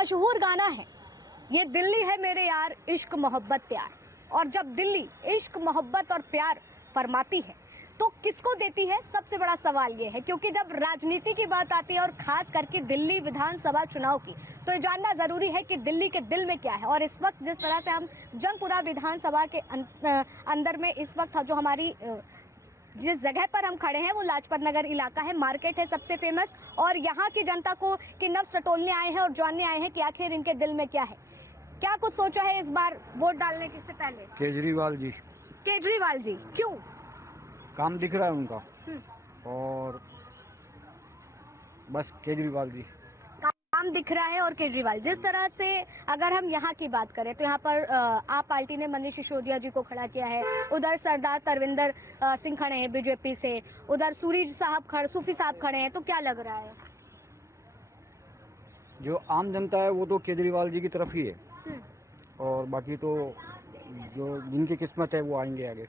मशहूर गाना है, ये दिल्ली है मेरे यार इश्क मोहब्बत प्यार। और जब दिल्ली इश्क मोहब्बत और प्यार फरमाती है तो किसको देती है? सबसे बड़ा सवाल ये है, क्योंकि जब राजनीति की बात आती है और खास करके दिल्ली विधानसभा चुनाव की, तो ये जानना जरूरी है कि दिल्ली के दिल में क्या है। और इस वक्त जिस तरह से हम जंगपुरा विधानसभा के अंदर में इस वक्त जो हमारी जिस जगह पर हम खड़े हैं वो लाजपत नगर इलाका है, मार्केट है सबसे फेमस। और यहाँ की जनता को की नब्ज टटोलने आए हैं और जानने आए हैं कि आखिर इनके दिल में क्या है। क्या कुछ सोचा है इस बार वोट डालने से पहले? केजरीवाल जी। केजरीवाल जी क्यों? काम दिख रहा है उनका, और बस केजरीवाल जी काम दिख रहा है। और केजरीवाल जिस तरह से अगर हम यहाँ की बात करें तो यहाँ पर आप पार्टी ने मनीष सिसोदिया जी को खड़ा किया है, उधर सरदार तरविंदर सिंह खड़े हैं बीजेपी से, उधर सूफी साहब खड़े हैं, तो क्या लग रहा है? जो आम जनता है वो तो केजरीवाल जी की तरफ ही है, और बाकी तो जो जिनकी किस्मत है वो आएंगे आगे।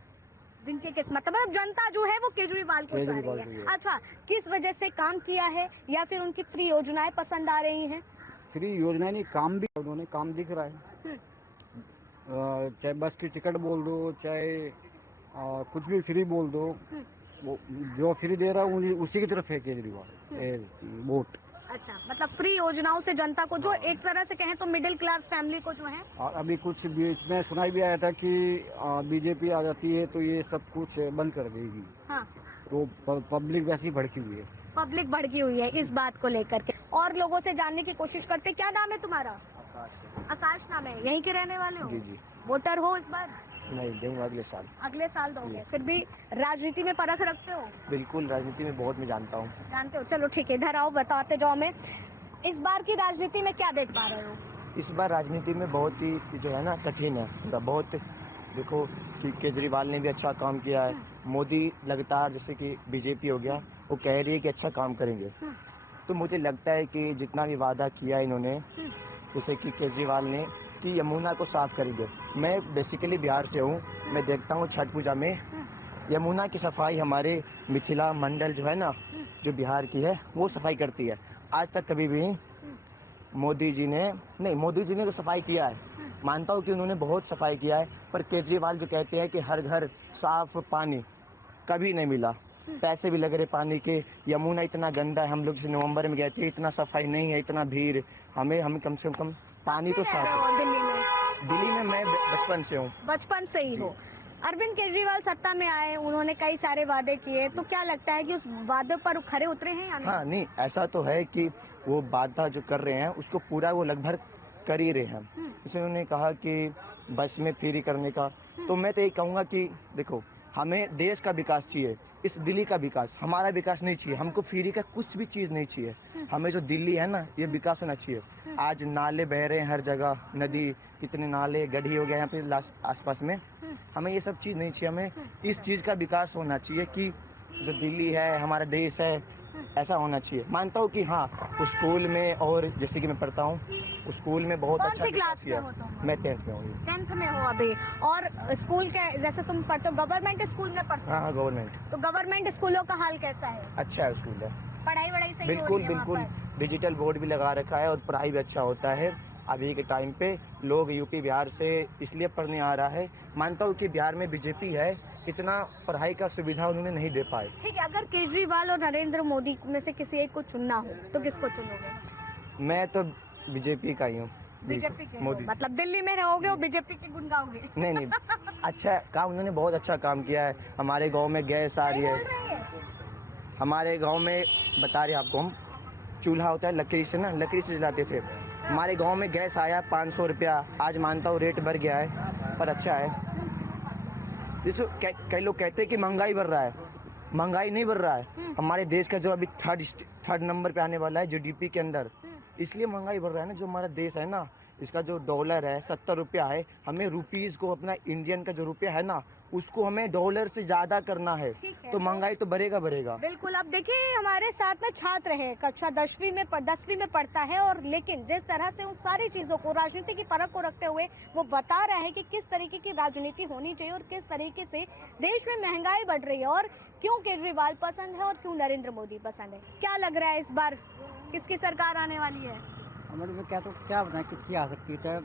जिनकी किस्मत मतलब जनता जो है वो केजरीवाल को चाह रही है। अच्छा, किस वजह से काम किया है, या फिर उनकी फ्री योजनाएं पसंद आ रही हैं? फ्री योजनाएं नहीं, काम भी उन्होंने काम दिख रहा है। चाहे बस की टिकट बोल दो, चाहे कुछ भी फ्री बोल दो, वो जो फ्री दे रहा है उसी की तरफ है केजरीवाल वोट। अच्छा, मतलब फ्री योजनाओं से जनता को, जो एक तरह से कहें तो मिडिल क्लास फैमिली को जो है। और अभी कुछ बीच में सुनाई भी आया था कि बीजेपी आ जाती है तो ये सब कुछ बंद कर देगी। हाँ। तो पब्लिक वैसी भड़की हुई है। पब्लिक भड़की हुई है इस बात को लेकर के। और लोगों से जानने की कोशिश करते, क्या नाम है तुम्हारा? आकाश। आकाश नाम है, यहीं के रहने वाले हो? जी जी। वोटर हो इस बार? नहीं, दूंगा अगले साल। अगले साल दोगे? फिर भी राजनीति में परख रखते हो? बिल्कुल, राजनीति में बहुत मैं जानता हूँ। जानते हो? चलो ठीक है, इधर आओ, बताते जाओ। हमें इस बार की राजनीति में क्या देख पा रहे हो? इस बार राजनीति में बहुत ही जो है ना कठिन है, बहुत। देखो कि केजरीवाल ने भी अच्छा काम किया है, मोदी लगातार जैसे कि बीजेपी हो गया वो कह रही है कि अच्छा काम करेंगे, तो मुझे लगता है कि जितना भी वादा किया इन्होंने, जैसे कि केजरीवाल ने कि यमुना को साफ करेंगे। मैं बेसिकली बिहार से हूँ, मैं देखता हूँ छठ पूजा में यमुना की सफाई हमारे मिथिला मंडल जो है ना, जो बिहार की है, वो सफाई करती है। आज तक कभी भी मोदी जी ने तो सफाई किया है, मानता हूँ कि उन्होंने बहुत सफाई किया है, पर केजरीवाल जो कहते हैं कि हर घर साफ पानी, कभी नहीं मिला। पैसे भी लग रहे पानी के, यमुना इतना गंदा है, हम लोग जैसे नवंबर में गए थे, इतना सफाई नहीं है, इतना भीड़, हमें कम से कम पानी तो साफ है। दिल्ली में मैं बचपन से हूँ। बचपन से ही हो? अरविंद केजरीवाल सत्ता में आए, उन्होंने कई सारे वादे किए, तो क्या लगता है कि उस वादे पर खरे उतरे हैं या नहीं? हाँ, नहीं, ऐसा तो है कि वो वादा जो कर रहे हैं उसको पूरा वो लगभग कर ही रहे हैं। जैसे उन्होंने कहा कि बस में फ्री करने का, तो मैं तो यही कहूँगा कि देखो, हमें देश का विकास चाहिए, इस दिल्ली का विकास, हमारा विकास नहीं चाहिए। हमको फ्री का कुछ भी चीज़ नहीं चाहिए, हमें जो दिल्ली है ना, ये विकास होना चाहिए। आज नाले बह रहे हैं हर जगह, नदी, कितने नाले, गड्ढी हो गया यहाँ पे आसपास में, हमें ये सब चीज़ नहीं चाहिए। हमें इस चीज़ का विकास होना चाहिए कि जो दिल्ली है, हमारा देश है, ऐसा होना चाहिए। मानता हूँ कि हाँ, स्कूल में, और जैसे कि मैं पढ़ता हूँ स्कूल में बहुत अच्छा क्लास में हो तुम? मैं 10th में हूँ। 10th में हो अभी? और स्कूल के जैसे तुम पढ़ते हो, गवर्नमेंट स्कूल में पढ़ते हो? हाँ, गवर्नमेंट। तो गवर्नमेंट स्कूलों का हाल कैसा है? अच्छा है स्कूल है, पढ़ाई वढ़ाई सही बिल्कुल हो रही है बिल्कुल। वहाँ पर? डिजिटल बोर्ड भी लगा रखा है और पढ़ाई भी अच्छा होता है। अभी के टाइम पे लोग यूपी बिहार से इसलिए पढ़ने आ रहा है। मानता हूँ कि बिहार में बीजेपी है, इतना पढ़ाई का सुविधा उन्होंने नहीं दे पाए। ठीक है, अगर केजरीवाल और नरेंद्र मोदी में से किसी एक को चुनना हो तो किसको चुनोगे? मैं तो बीजेपी का ही हूँ। बीजेपी के? मोदी। मतलब दिल्ली में रहोगे और बीजेपी के गुण गाओगे? नहीं, अच्छा काम, उन्होंने बहुत अच्छा काम किया है। हमारे गांव में गैस आ रही है, हमारे गांव में बता रहे आपको, हम चूल्हा होता है लकड़ी से ना, लकड़ी से जलाते थे। हमारे गांव में गैस आया 500 रुपया, आज मानता हूँ रेट बढ़ गया है, पर अच्छा है। जैसे कई लोग कहते हैं कि महंगाई बढ़ रहा है, महंगाई नहीं बढ़ रहा है। हमारे देश का जो अभी थर्ड नंबर पे आने वाला है जीडीपी के अंदर, इसलिए महंगाई बढ़ रहा है ना। जो हमारा देश है ना, इसका जो डॉलर है 70 रुपया है, हमें रुपीज़ को, अपना इंडियन का जो रुपया है ना, उसको हमें डॉलर से ज़्यादा करना है, तो महंगाई तो बढ़ेगा। बिल्कुल। अब देखिए, हमारे साथ में छात्र है, कक्षा 10वीं में पढ़ता है, और लेकिन जिस तरह से उन सारी चीज़ों को, राजनीति की परख को रखते हुए वो बता रहा है कि किस तरीके की राजनीति होनी चाहिए और किस तरीके से देश में महंगाई बढ़ रही है, और क्यों केजरीवाल पसंद है और क्यों नरेंद्र मोदी पसंद है। क्या लग रहा है इस बार किसकी सरकार आने वाली है? हमारे में क्या बताएं किसकी आ सकती है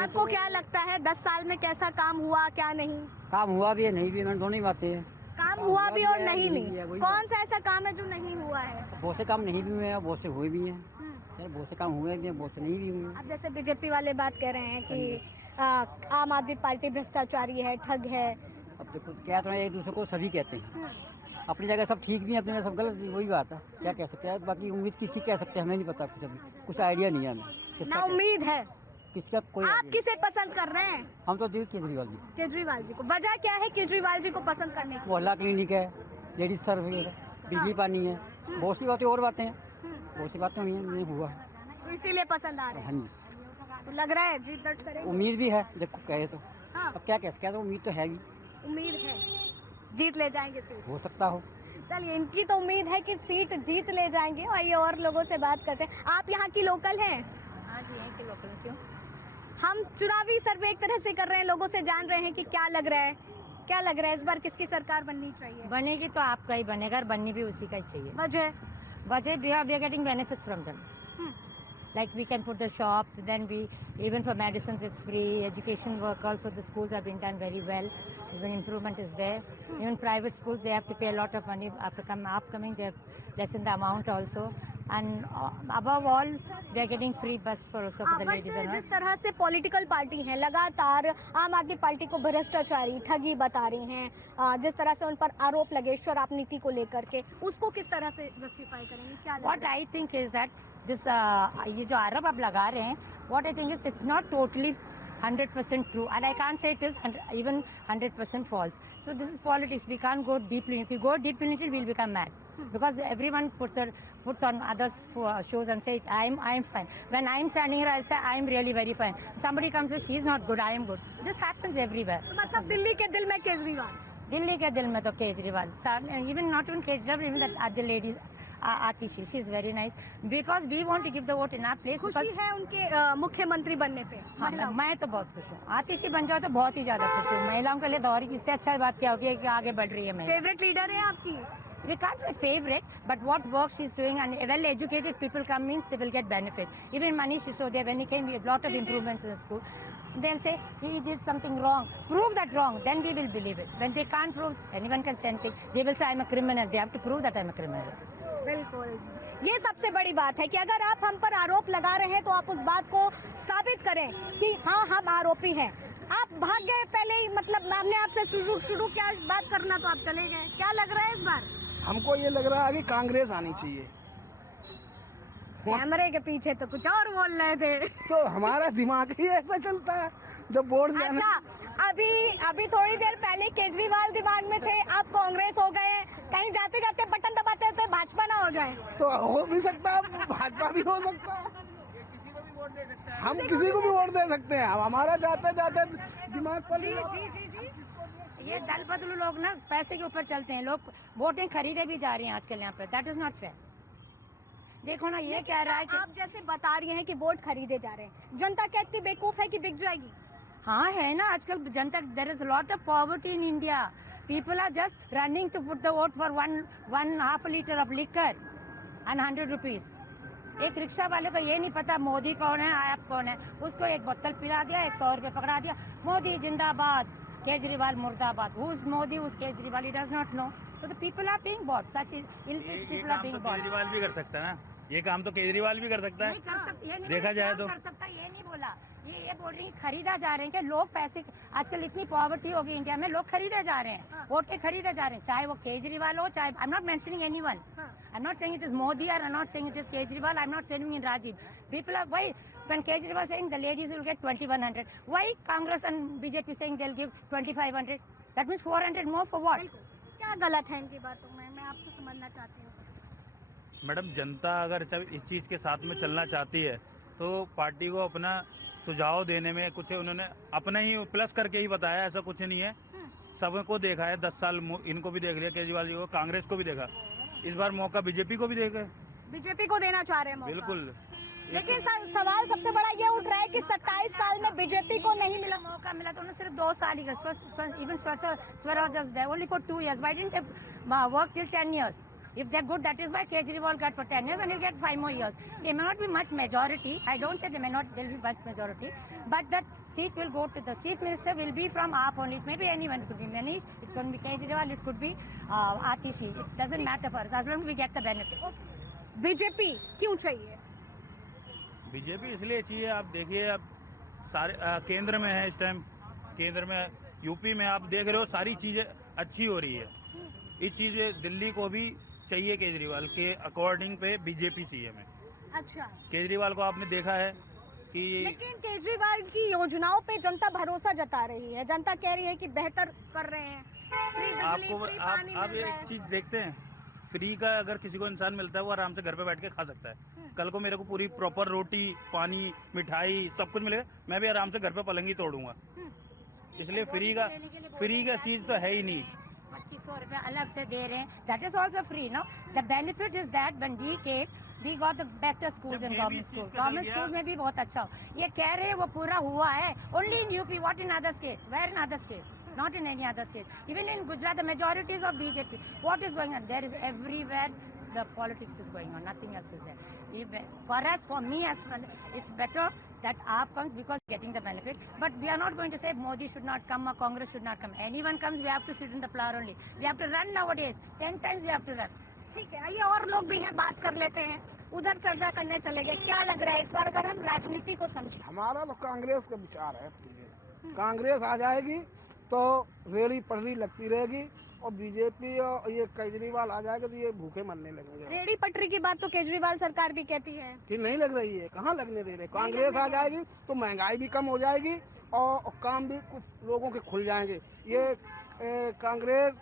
आपको क्या लगता है 10 साल में कैसा काम हुआ क्या नहीं? काम हुआ भी है नहीं भी, मैंने दोनों ही बातें हैं। काम हुआ भी और है, नहीं भी है, नहीं वही कौन सा ऐसा काम है जो नहीं हुआ है? बहुत से काम नहीं भी हुए हैं, बहुत से हुए भी हैं। चलो बहुत से काम हुए हैं, बहुत से नहीं भी हुए हैं। अब जैसे बीजेपी वाले बात कह रहे हैं कि आम आदमी पार्टी भ्रष्टाचारी है, ठग है। अब देखो क्या तो एक दूसरे को सभी कहते हैं, अपनी जगह सब ठीक भी है, अपनी जगह सब गलत भी, वही बात है। क्या कह सकते हैं, बाकी उम्मीद किसकी कह सकते हैं हमें नहीं पता, कुछ अभी कुछ आइडिया नहीं है हमें किसका ना उम्मीद है। किसका कोई आप idea नहीं। किसे पसंद कर रहे हैं? हम तो दिल केजरीवाल जी। केजरीवाल जी को। वजह क्या है केजरीवाल जी को पसंद करने की? मोहल्ला क्लिनिक है, लेडीज सर्विस है, बिजली पानी है, बहुत सी बातें और बातें हैं, बहुत सी बातें हुई हैं, नहीं हुआ। तो इसीलिए पसंद आ रहे हाँ हैं। जी, तो लग रहा है जीत दर्ज करेंगे। उम्मीद भी है, देखो कहे तो हाँ, अब क्या कह सकते हैं, तो उम्मीद तो है भी, उम्मीद है जीत ले जाएंगे सीट। हो सकता हो। चलिए, इनकी तो उम्मीद है कि सीट जीत ले जाएंगे। आइए और लोगों से बात करते हैं। आप यहाँ की लोकल हैं? हाँ जी, यहीं के लोकल में। क्यों? हम चुनावी सर्वे एक तरह से कर रहे हैं, लोगों से जान रहे हैं कि क्या लग रहा है, क्या लग रहा है इस बार किसकी सरकार बननी चाहिए? बनेगी तो आपका ही बनेगा और बननी भी उसी का ही चाहिए। वजह? Budget, we are getting benefits from them. Like we can put the shop, then we, even for medicines it's free, education work also the schools have been done very well, even improvement is there. Even private schools they have to pay a lot of money after upcoming, they have lessened the amount also. And above all, they are getting free bus for also for the ladies and all. जिस तरह से political party हैं लगातार आम आदमी party को भ्रष्टाचारी ठगी बता रही हैं, जिस तरह से उन पर आरोप लगे शराब नीति को लेकर के, उसको किस तरह से जस्टिफाई करेंगे? क्या लग What रहा है? I think is that this ये जो आरोप आप लगा रहे हैं, what I think is it's not totally 100% true, and I can't say it is even 100% false. So this is politics. We can't go deeply. If you go deep in it, we'll become mad. Because everyone puts on others shows and say I'm fine. When I'm standing here, I'll say I'm really very fine. Somebody comes and she's not good, I am good. This happens everywhere. तो मतलब दिल्ली के दिल में केजरीवाल, दिल्ली के दिल में तो Kejriwal, even not even Kejriwal, even the other ladies, Atishi, she is very nice. Because we want to give the vote in our place. खुशी Because है उनके मुख्यमंत्री बनने पे? हाँ, महिलाओं? मैं तो बहुत खुश हूँ। आतिशी बन जाओ तो बहुत ही ज्यादा खुश हूँ। महिलाओं के लिए तो और इससे अच्छा बात क्या होगी कि आगे बढ़ रही है महिला। फेवरेट लीडर है आपकी? We can't say favorite, but what work she's doing, and well-educated people come means they will get benefit. Even Manish Sisodiya, when he came, we had a lot of improvements in the school. They'll say he did something wrong. Prove that wrong, then we will believe it. When they can't prove, anyone can say anything. They will say I'm a criminal. They have to prove that I'm a criminal. बिल्कुल, ये सबसे बड़ी बात है कि अगर आप हम पर आरोप लगा रहे हैं तो आप उस बात को साबित करें कि हाँ हम आरोपी हैं। आप भाग गए पहले ही, मतलब हमने आपसे शुरू क्या बात करना तो आप चले गए। क्या लग रहा है इस बार? हमको ये लग रहा है कि कांग्रेस आनी चाहिए। कैमरे के पीछे तो कुछ और बोल रहे थे। तो हमारा दिमाग ही ऐसा चलता है जब वोट जाने। अच्छा, अभी थोड़ी देर पहले केजरीवाल दिमाग में थे, आप कांग्रेस हो गए। कहीं जाते जाते बटन दबाते तो भाजपा ना हो जाए? तो हो भी सकता है, भाजपा भी हो सकता है, हम किसी को भी वोट दे सकते हैं। हमारा जाते जाते दिमाग पर जी। ये दल बदलू लोग ना पैसे के ऊपर चलते हैं। लोग वोटें खरीदे भी जा रहे हैं आजकल यहाँ पे। That is not fair. देखो ना, ये कह रहा है कि आप जैसे बता रही हैं कि वोट खरीदे जा रहे हैं, जनता क्या इतनी बेवकूफ है कि बिक जाएगी? हाँ है ना, आजकल जनता, there is lot of poverty in India. People are just running to put the vote for one half litre of liquor and 100 rupees. एक रिक्शा वाले को ये नहीं पता मोदी कौन है, आप कौन है. उसको एक बोतल पिला दिया, 100 रुपये पकड़ा दिया, मोदी जिंदाबाद, केजरीवाल मुर्दाबाद. Who is Modi, who is Kejriwal, he does not know. So the people are being bought. Such illiterate people are being bought. Kejriwal भी कर सकता है ना, ये काम तो केजरीवाल भी कर सकता नहीं कर सकते, ये है नहीं देखा बोला, जाए काम तो. कर सकता, ये नहीं बोला. ये बोल रही खरीदा जा रहे हैं कि लोग पैसे, आजकल इतनी पॉवर्टी होगी इंडिया में, लोग खरीदे जा रहे हैं, वोटें खरीदे जा रहे हैं, चाहे वो केजरीवाल हो, चाहे I am not mentioning anyone. I am not saying it is Modi और I am not saying it is Kejriwal. I am not saying in Rajeev. People are why when Kejriwal saying the ladies will get 2100, why Congress and BJP saying they'll give 2500? That means 400 more for what? क्या गलत है इनकी बातों में, मैं आपसे समझना चाहती हूँ. मैडम, जनता अगर इस चीज़ के साथ में चलना चाहती है तो पार्टी को अपना सुझाव देने में कुछ उन्होंने अपना ही प्लस करके ही बताया, ऐसा कुछ नहीं है. सबको देखा है, 10 साल इनको भी देख लिया, केजरीवाल जी को, कांग्रेस को भी देखा. इस बार मौका बीजेपी को भी देगा. बीजेपी को देना चाह रहे हैं मौका. बिल्कुल. लेकिन सवाल सबसे बड़ा ये उठ रहा है कि 27 साल में बीजेपी को नहीं मिला मौका मिला तो उन्हें सिर्फ 2 साल ही. Even Swaraj was there only for 2 years. Why didn't they work till 10 years? If they're good, that is why Kejriwal got for 10 years and he'll get 5 more years. There may not be much majority. I don't say there will be much majority. But that seat will go to the chief minister, will be from AAP only. It may be anyone. It could be Manish, it could be Kejriwal, it could be Atishi. It doesn't matter for us as long as we get the benefit. BJP क्यों चाहिए? BJP इसलिए चाहिए, आप देखिए अब सारे केंद्र में है इस टाइम, केंद्र में यूपी में आप देख रहे हो सारी चीज़ें अच्छी हो रही है। इस चीज़ दिल्ली को भी चाहिए, केजरीवाल के अकॉर्डिंग पे बीजेपी चाहिए हमें। अच्छा, केजरीवाल को आपने देखा है कि लेकिन केजरीवाल की योजनाओं पे जनता भरोसा जता रही है। जनता कह रही है कि बेहतर कर रहे हैं, फ्री बिजली, आपको फ्री पानी आप मिल रहा एक है। चीज़ देखते हैं, फ्री का अगर किसी को इंसान मिलता है वो आराम से घर पे बैठ के खा सकता है। कल को मेरे को पूरी प्रॉपर रोटी, पानी, मिठाई सब कुछ मिलेगा, मैं भी आराम से घर पे पलंगी तोड़ूंगा। इसलिए फ्री का चीज़ तो है ही नहीं। 2500 रुपया अलग से दे रहे हैं, that is also free no. The benefit is that when we came we got the better schools and government school. Government school में भी बहुत अच्छा हो। ये कह रहे हैं वो पूरा हुआ है only in UP, what in other states, where in other states, not in any other state. Even in Gujarat the majority is of BJP. What is going on there is everywhere the politics is going on, nothing else is there. Even for us, for me as friend, it's better that AAP comes because getting the benefit. But we are not going to say Modi should not come or Congress should not come. Anyone comes, we have to sit in the floor only. We have to run nowadays. 10 times we have to run. ठीक है, आइए और लोग भी हैं, बात कर लेते हैं। उधर चर्चा करने चले गए। क्या लग रहा है इस बार अगर हम राजनीति को समझें? हमारा तो कांग्रेस का विचार है। कांग्रेस आ जाएगी तो रेड़ी पटरी लगती रहेगी, और बीजेपी और ये केजरीवाल आ जाएगा तो ये भूखे मरने लगेंगे। रेडी पटरी की बात तो केजरीवाल सरकार भी कहती है कि नहीं लग रही है, कहाँ लगने दे रहे। कांग्रेस आ जाएगी तो महंगाई भी कम हो जाएगी और काम भी कुछ लोगों के खुल जाएंगे। ये कांग्रेस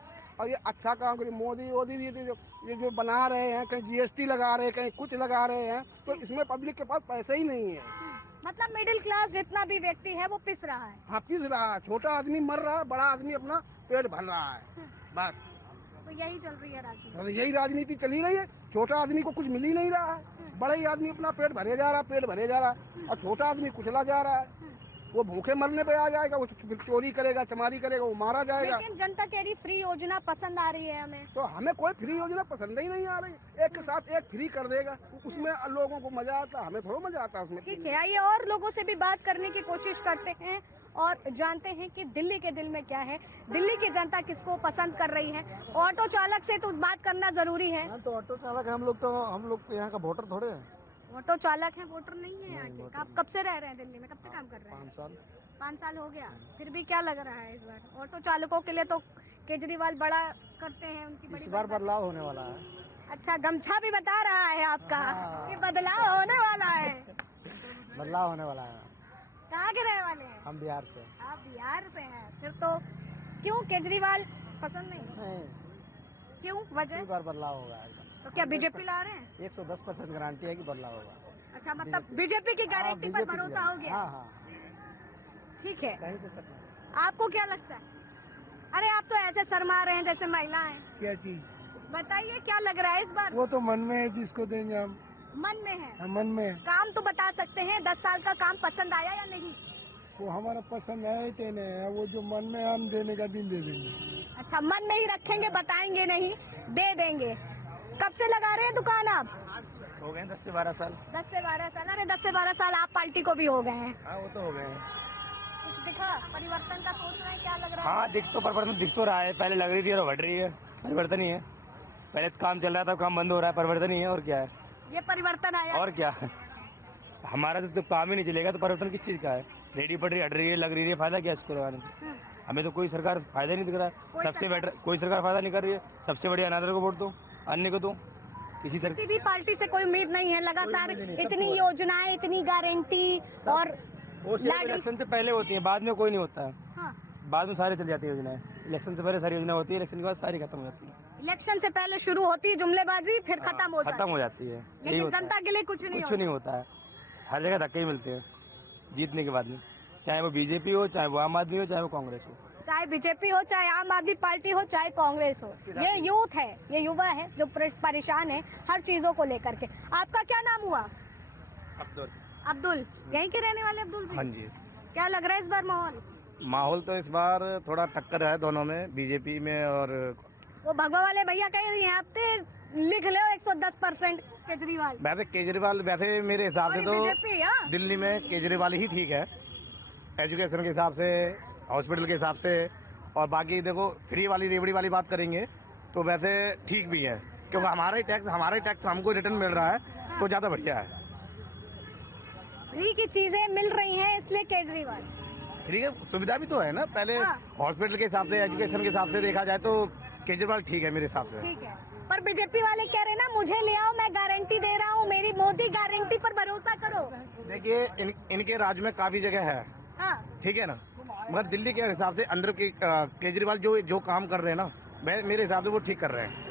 और ये अच्छा काम करे। मोदी ये जो बना रहे हैं, कहीं जीएसटी लगा रहे हैं, कहीं कुछ लगा रहे हैं, तो इसमें पब्लिक के पास पैसे ही नहीं है। मतलब मिडिल क्लास जितना भी व्यक्ति है वो पिस रहा है। हाँ, पिस रहा है। छोटा आदमी मर रहा है, बड़ा आदमी अपना पेट भर रहा है, बस। तो यही चल रही है राजनीति। तो यही राजनीति चली रही है। छोटा आदमी को कुछ मिल ही नहीं रहा है, बड़ा ही आदमी अपना पेट भरे जा रहा है, पेट भरे जा रहा है, और छोटा आदमी कुचला जा रहा है। वो भूखे मरने पे आ जाएगा, वो चोरी करेगा, चमारी करेगा, वो मारा जाएगा। लेकिन जनता कह रही फ्री योजना पसंद आ रही है हमें। तो हमें कोई फ्री योजना पसंद ही नहीं आ रही। एक के साथ एक फ्री कर देगा, उसमें लोगों को मजा आता, हमें थोड़ा मजा आता उसमें। ठीक है, आइए और लोगों से भी बात करने की कोशिश करते हैं और जानते हैं कि दिल्ली के दिल में क्या है, दिल्ली की जनता किसको पसंद कर रही है। ऑटो चालक से तो बात करना जरूरी है। तो ऑटो चालक हम लोग तो यहाँ का वोटर थोड़े हैं। ऑटो चालक है, वोटर नहीं है यहाँ के। आप कब से रह रहे हैं दिल्ली में, कब से काम कर रहे हैं? 5 साल। 5 साल हो गया। फिर भी क्या लग रहा है इस बार ऑटो चालकों के लिए? तो केजरीवाल बड़ा करते हैं, उनकी बड़ी इस बार बदलाव होने वाला है। अच्छा, गमछा भी बता रहा है आपका कि बदलाव होने वाला है। बदलाव होने वाला है। कहाँ के रहने वाले हैं? हम बिहार से। आप बिहार से हैं, फिर तो क्यों केजरीवाल पसंद नहीं? क्यों, वजह? बार बदलाव होगा। तो क्या बीजेपी ला रहे हैं? 110% गारंटी है कि बदलाव होगा। अच्छा, मतलब बीजेपी की गारंटी पर भरोसा हो गया। हाँ, ठीक है, कहीं से सकते। आपको क्या लगता है? अरे आप तो ऐसे शर्मा रहे हैं जैसे महिला हैं। क्या चीज? बताइए क्या लग रहा है इस बार? वो तो मन में है, जिसको देंगे हम। मन में है? हाँ, मन में है। काम तो बता सकते हैं, 10 साल का काम पसंद आया या नहीं? वो हमारा पसंद है चाहे नहीं है, वो जो मन में है हम देने का दिन दे देंगे। अच्छा, मन में ही रखेंगे, बताएंगे नहीं, दे देंगे। कब से लगा रहे हैं दुकान आप? हो गए 10 से 12 साल। 10 से 12 साल। अरे 10 से 12 साल आप पार्टी को भी हो गए हैं। हाँ, वो तो हो गए हैं। कुछ दिखा परिवर्तन का, सोच रहे हैं क्या लग रहा है? हाँ, परिवर्तन दिख तो रहा है। पहले लग रही थी और बढ़ रही है, परिवर्तन ही है। पहले काम चल रहा था, काम बंद हो रहा है, परिवर्तन ही है। और क्या है? ये परिवर्तन आया। और क्या, हमारा तो काम ही नहीं चलेगा तो परिवर्तन किस चीज़ का है? रेडी पड़ रही, अड़ रही है, लग रही है, फायदा क्या इसको लगाने से? हमें तो कोई सरकार फायदा नहीं दिख रहा है। सबसे बेटर कोई सरकार फायदा नहीं कर रही है। सबसे बढ़िया अनादर को वोट दो, अन्य को दो। किसी भी पार्टी से कोई उम्मीद नहीं है। लगातार इतनी योजनाएं, इतनी गारंटी और इलेक्शन से पहले होती है, बाद में कोई नहीं होता है। हाँ। बाद में सारी चल जाती है योजनाएं। इलेक्शन से पहले सारी योजना होती है, इलेक्शन के बाद सारी खत्म हो जाती है। इलेक्शन से पहले शुरू होती है जुमलेबाजी, फिर खत्म हो जाती है। लेकिन जनता के लिए कुछ नहीं होता है। हर जगह धक्के ही मिलते हैं जीतने के बाद में, चाहे वो बीजेपी हो, चाहे वो आम आदमी हो, चाहे वो कांग्रेस हो। चाहे बीजेपी हो, चाहे आम आदमी पार्टी हो, चाहे कांग्रेस हो। ये यूथ है, ये युवा है जो परेशान है हर चीजों को लेकर के। आपका क्या नाम हुआ? अब्दुल। यहीं के रहने वाले अब्दुल जी? हाँ जी। क्या लग रहा है इस बार माहौल? माहौल तो इस बार थोड़ा टक्कर है दोनों में, बीजेपी में। और वो भगवा वाले भैया कह रही हैं आप लिख लो 110% केजरीवाल। वैसे केजरीवाल वैसे मेरे हिसाब से तो बीजेपी दिल्ली में केजरीवाल ही ठीक है, एजुकेशन के हिसाब से, हॉस्पिटल के हिसाब से। और बाकी देखो फ्री वाली रेवड़ी वाली बात करेंगे तो वैसे ठीक भी है, क्योंकि हमारा ही टैक्स हमको रिटर्न मिल रहा है तो ज़्यादा बढ़िया है। फ्री की चीजें मिल रही हैं इसलिए केजरीवाल। फ्री की सुविधा भी तो है ना, पहले हॉस्पिटल के हिसाब से, एजुकेशन के हिसाब से देखा जाए तो केजरीवाल ठीक है मेरे हिसाब से। ठीक है, पर बीजेपी वाले कह रहे हैं ना मुझे ले आओ, मैं गारंटी दे रहा हूँ, मेरी मोदी गारंटी पर भरोसा करो। देखिए इनके राज्य में काफ़ी जगह है, हाँ, ठीक है ना, मगर दिल्ली के हिसाब से अंदर के केजरीवाल जो काम कर रहे हैं ना, मेरे हिसाब से वो ठीक कर रहे हैं।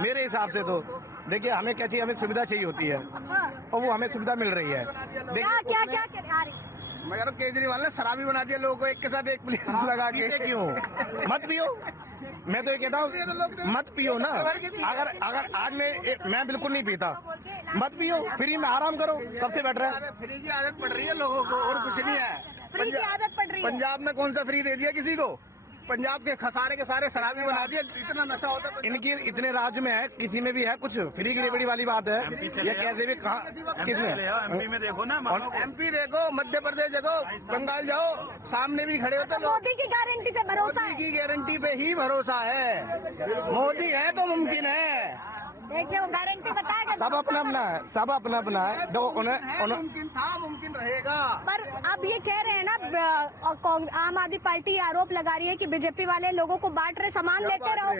मेरे हिसाब से तो देखिए हमें क्या चाहिए, हमें सुविधा चाहिए होती है और वो हमें सुविधा मिल रही है। क्या क्या क्या मगर केजरीवाल ने शराबी बना दिया लोगों को, एक के साथ एक पुलिस लगा के। क्यों मत पियो, मैं तो ये कहता हूँ मत पियो ना। अगर आज मैं बिल्कुल नहीं पीता, मत पियो, फ्री में आराम करो, सबसे बेटर है। फ्री की आदत पड़ रही है लोगों को और कुछ नहीं है। फ्री की आदत पड़ रही है। पंजाब में कौन सा फ्री दे दिया किसी को? पंजाब के खसारे के सारे शराबी बना दिए, इतना नशा होता है। इनकी इतने राज्य में है, किसी में भी है कुछ फ्री की रेवड़ी वाली बात है, या कैसे भी कहाँ किसमें? एमपी में देखो ना, एमपी देखो, मध्य प्रदेश देखो, बंगाल जाओ, सामने भी खड़े होते लोग। मोदी की गारंटी पे भरोसा है। मोदी की गारंटी पे ही भरोसा है। मोदी है तो मुमकिन है। देखिए वो गारंटी बताएगा। सब अपना अपना है, सब अपना अपना है। तो उन्हें मुमकिन था, मुमकिन रहेगा। पर अब ये कह रहे हैं ना, आम आदमी पार्टी आरोप लगा रही है कि बीजेपी वाले लोगों को बांट रहे, सामान लेते रहो।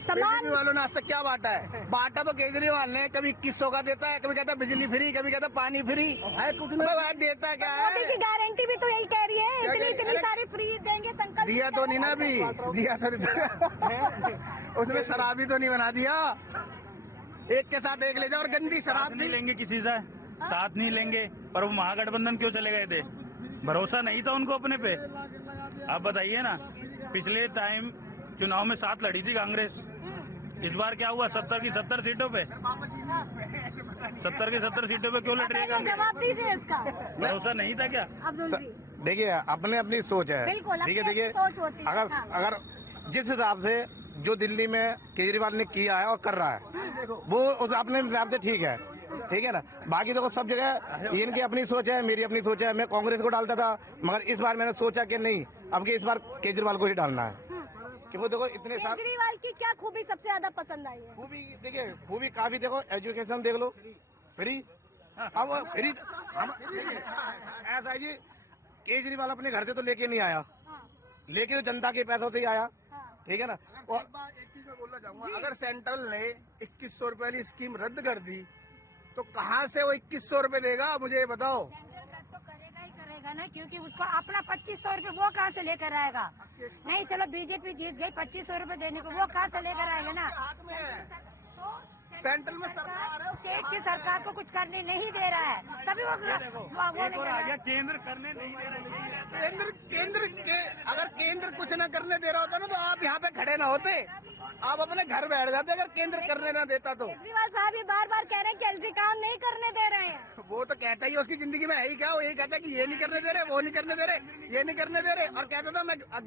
सामान बीजेपी वालों ने आज तक क्या बांटा है? बांटा तो केजरीवाल ने, कभी 2100 का देता है, कभी कहता है बिजली फ्री, कभी कहता है पानी फ्री। देता है क्या मोदी है? की गारंटी भी तो यही कह रही है, इतनी सारी फ्री देंगे, संकल्प दिया तो नहीं ना, अभी दिया तो उसने शराबी तो नहीं बना दिया। एक के साथ एक ले जाओ और गंदी शराब नहीं लेंगे किसी से, साथ नहीं लेंगे। पर वो महागठबंधन क्यों चले गए थे? भरोसा नहीं था उनको अपने पे। आप बताइए ना, पिछले टाइम चुनाव में साथ लड़ी थी कांग्रेस, इस बार क्या हुआ? 70 की 70 सीटों पे, 70 की 70 सीटों पे क्यों लड़ रही है कांग्रेस? जवाब दीजिए इसका। भरोसा नहीं था क्या? अब्दुल जी, देखिए अपने अपनी सोच है। बिल्कुल, अपनी देखिए अपनी सोच होती है। अगर जिस हिसाब से जो दिल्ली में केजरीवाल ने किया है और कर रहा है, वो उस अपने हिसाब से ठीक है, ठीक है ना। बाकी देखो सब जगह इनकी अपनी सोच है, मेरी अपनी सोच है। मैं कांग्रेस को डालता था, मगर इस बार मैंने सोचा कि नहीं, अब कि इस बार केजरीवाल को ही डालना है। कि वो देखो इतने साल केजरीवाल की क्या खूबी सबसे ज्यादा पसंद आई है? खूबी देखिए, खूबी काफी, देखो एजुकेशन देख लो, फ्री। अब फ्री ऐसा है जी, केजरीवाल अपने घर से तो लेके नहीं आया, लेके तो जनता के पैसों से ही आया, ठीक है ना। और एक चीज मैं बोलना चाहूंगा, अगर सेंट्रल ने 2100 रुपए वाली स्कीम रद्द कर दी तो कहाँ से वो 2100 रुपए देगा, मुझे ये बताओ। तो करेगा ना, क्योंकि उसको अपना 2500 रुपए वो कहाँ से लेकर आएगा? नहीं चलो बीजेपी जीत गई, 2500 रुपए देने को वो कहाँ से लेकर आएगा ना? हाथ में है, सेंट्रल में सरकार है, स्टेट की सरकार को कुछ करने नहीं दे रहा है, तभी वो एक और आ गया, केंद्र करने नहीं दे रहे। अगर केंद्र कुछ न करने दे रहा होता ना तो आप यहाँ पे खड़े ना होते, आप अपने घर बैठ जाते। अगर केंद्र करने ना देता तो। केजरीवाल साहब ये बार बार कह रहे हैं कि एलजी काम नहीं करने दे रहे हैं। वो तो कहता ही, उसकी जिंदगी में है ही क्या, वो यही कहता है कि ये नहीं करने दे रहे, वो नहीं करने दे रहे, ये नहीं करने दे रहे, और कहता था मैं